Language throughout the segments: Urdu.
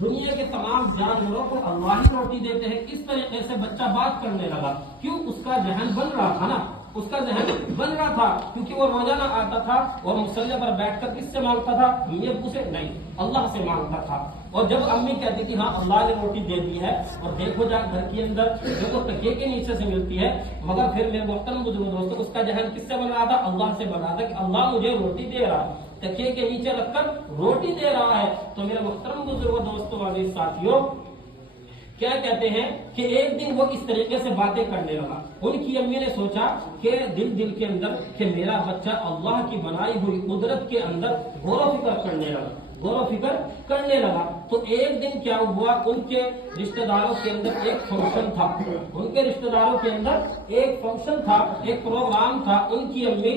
دنیا کے تمام جانوروں کو اللہ ہی روٹی دیتے ہیں، اس طریقے سے بچہ بات کرنے لگا۔ کیوں؟ اس کا ذہن بن رہا تھا نا، اس کا ذہن بن رہا تھا، کیونکہ وہ روزانہ آتا تھا اور مصلی پر بیٹھ کر کس سے مانگتا تھا؟ امی ابو سے نہیں، اللہ سے مانگتا تھا۔ اور جب امی کہتی تھی ہاں اللہ نے روٹی دے دی ہے، اور دیکھو جا گھر کے اندر جو تکیے کے نیچے سے ملتی ہے، مگر پھر میرے محترم بزرگ دوستوں اس کا ذہن کس سے بن رہا تھا؟ اللہ سے بن رہا تھا کہ اللہ مجھے روٹی دے رہا ہے، تکیے کے نیچے رکھ کر روٹی دے رہا ہے۔ تو میرے محترم بزرگ دوستوں عزیز ساتھیوں، کیا کہتے ہیں کہ ایک دن وہ اس طریقے سے باتیں کرنے لگا۔ ان کی امی نے سوچا کہ دل کے اندر کہ میرا بچہ اللہ کی بنائی ہوئی قدرت کے اندر غور و فکر کرنے لگا۔ تو ایک دن کیا ہوا، ان کے رشتہ داروں کے اندر ایک فنکشن تھا، ان کے رشتہ داروں کے اندر ایک فنکشن تھا، ایک پروگرام تھا۔ ان کی امی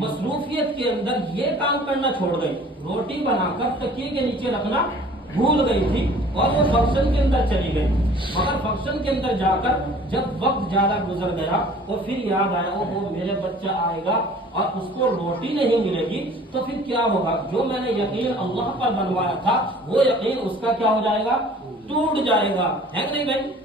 مصروفیت کے اندر یہ کام کرنا چھوڑ گئی، روٹی بنا کر تکیے کے نیچے رکھنا بھول گئی تھی اور وہ فنکشن کے اندر چلی گئی۔ مگر فنکشن کے اندر جا کر جب وقت زیادہ گزر گیا اور پھر یاد آیا وہ میرے بچہ آئے گا اور اس کو روٹی نہیں ملے گی تو پھر کیا ہوگا؟ جو میں نے یقین اللہ پر بنوایا تھا وہ یقین اس کا کیا ہو جائے گا؟ ٹوٹ جائے گا، ہے کہ نہیں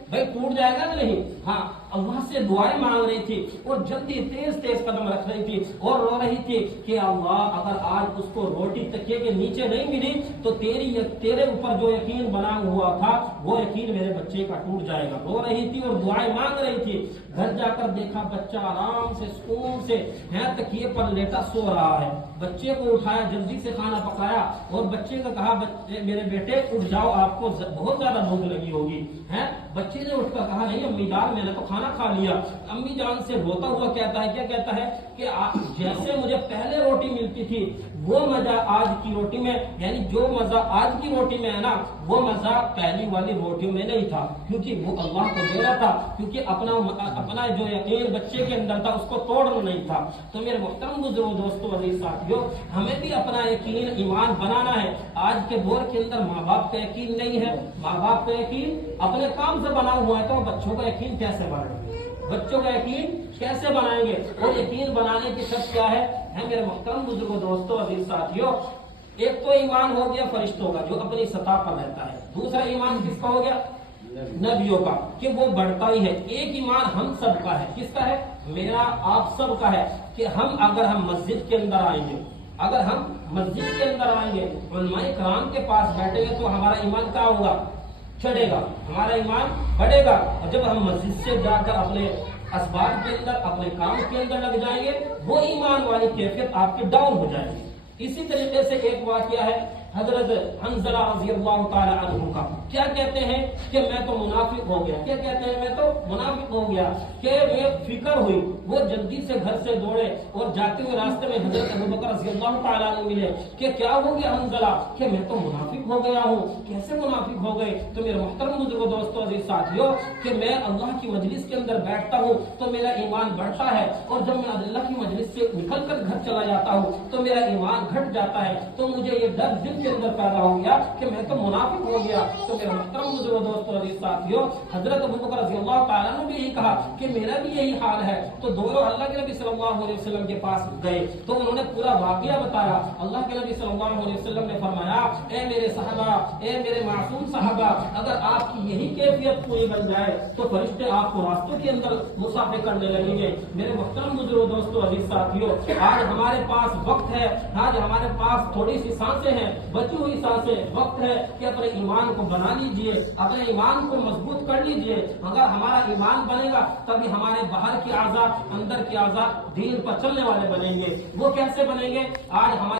بھائی ٹوٹ جائے گا کہ نہیں؟ ہاں، اللہ سے دعائیں مانگ رہی تھی اور جلدی تیز قدم رکھ رہی تھی اور رو رہی تھی کہ اللہ اگر آج اس کو روٹی تکیے کے نیچے نہیں ملی تو تیرے اوپر جو یقین بنا ہوا تھا وہ یقین میرے بچے کا ٹوٹ جائے گا۔ رو رہی تھی اور دعائیں مانگ رہی تھی۔ گھر جا کر دیکھا بچہ آرام سے سکون سے تکیے پر لیٹا سو رہا ہے۔ بچے کو اٹھایا، جلدی سے کھانا پکایا اور بچے کو کہا میرے بیٹے اٹھ جاؤ، آپ کو بہت زیادہ بھوک لگی ہوگی۔ بچے نے اٹھ کر کہا نہیں امی جان میں نے تو کھانا کھا لیا۔ امی جان سے روتا ہوا کہتا ہے، کیا کہتا ہے کہ جیسے مجھے پہلے روٹی ملتی تھی وہ مزہ آج کی روٹی میں، یعنی جو مزہ آج کی روٹی میں ہے نا وہ مزہ پہلی والی روٹیوں میں نہیں تھا، کیونکہ وہ اللہ کو دے رہا تھا، کیونکہ اپنا جو یقین بچے کے اندر تھا اس کو توڑنا نہیں تھا۔ تو میرے محترم بزرگ دوستوں عزیز ساتھیوں، ہمیں بھی اپنا یقین ایمان بنانا ہے۔ آج کے دور کے اندر ماں باپ کا یقین نہیں ہے، ماں باپ کا یقین اپنے کام سے بنا ہوا ہے، تو بچوں کا یقین کیسے بنائیں گے؟ بچوں کا یقین کیسے بنائیں گے؟ اور یقین بنانے کی شرط کیا ہے میرے محترم بزرگوں دوستوں عزیز ساتھیوں؟ ایک تو ایمان ہو گیا فرشتوں کا جو اپنی سطح پر رہتا ہے، دوسرا ایمان کس کا ہو گیا؟ نبیوں کا، کہ وہ بڑھتا ہی ہے۔ ایک ایمان ہم سب کا ہے، کس کا ہے؟ میرا آپ سب کا ہے، کہ اگر ہم مسجد کے اندر آئیں گے، اگر ہم مسجد کے اندر آئیں گے علماء کرام کے پاس بیٹھیں گے تو ہمارا ایمان کیا ہوگا؟ چڑھے گا، ہمارا ایمان بڑھے گا۔ اور جب ہم مسجد سے جا کر اپنے اسباب کے اندر اپنے کام کے اندر لگ جائیں گے وہ ایمان والی کیفیت آپ کی ڈاؤن ہو جائے گی۔ اسی طریقے سے ایک واقعہ ہے حضرت حنظلہ رضی اللہ تعالی عنہ کا، کیا کہتے ہیں کہ میں تو منافق ہو گیا، کیا کہتے ہیں میں تو منافق ہو گیا، کہ میں فکر ہوئی، وہ جلدی سے گھر سے دوڑے اور جاتے ہوئے راستے میں حضرت ابوبکر رضی اللہ تعالی عنہ ملے کہ کیا ہو گیا حنظلہ؟ کہ میں تو منافق ہو گیا ہوں۔ کیسے منافق ہو گئے؟ تو میرے محترم بزرگوں دوستوں عزیز ساتھیوں، کہ میں اللہ کی مجلس کے اندر بیٹھتا ہوں تو میرا ایمان بڑھتا ہے، اور جب میں اللہ کی مجلس سے نکل کر گھر چلا جاتا ہوں تو میرا ایمان گھٹ جاتا ہے۔ تو مجھے یہ ڈر دل کے اندر پیدا ہو گیا کہ میں تو منافق ہو گیا۔ تو میرے محترم بزرگوں دوستوں عزیز ساتھیوں، حضرت ابوبکر رضی اللہ تعالیٰ نے بھی یہی کہا کہ میرا بھی یہی حال ہے۔ تو دونوں اللہ کے نبی صلی اللہ علیہ وسلم کے پاس گئے تو انہوں نے پورا واقعہ بتایا۔ اللہ کے نبی صلی اللہ علیہ وسلم نے فرمایا اے میرے صحابہ، اے میرے معصوم صحابہ، اگر آپ کی یہی کیفیت پوری بن جائے تو فرشتے آپ کو راستوں کے اندر مسافر کرنے لگیں گے۔ میرے محترم بزرگوں دوستوں عزیز ساتھیوں، آج ہمارے پاس وقت ہے، آج ہمارے پاس تھوڑی سی سانسیں ہیں، بچی ہوئی سانسیں، وقت ہے کہ اپنے ایمان کو بنا لیجئے، اپنے ایمان کو مضبوط کر لیجئے۔ اگر ہمارا ایمان بنے گا تبھی ہمارے باہر کی اعضاء، اندر کی اعضاء دین پر چلنے والے بنیں گے۔ وہ کیسے بنیں گے؟ آج ہمارے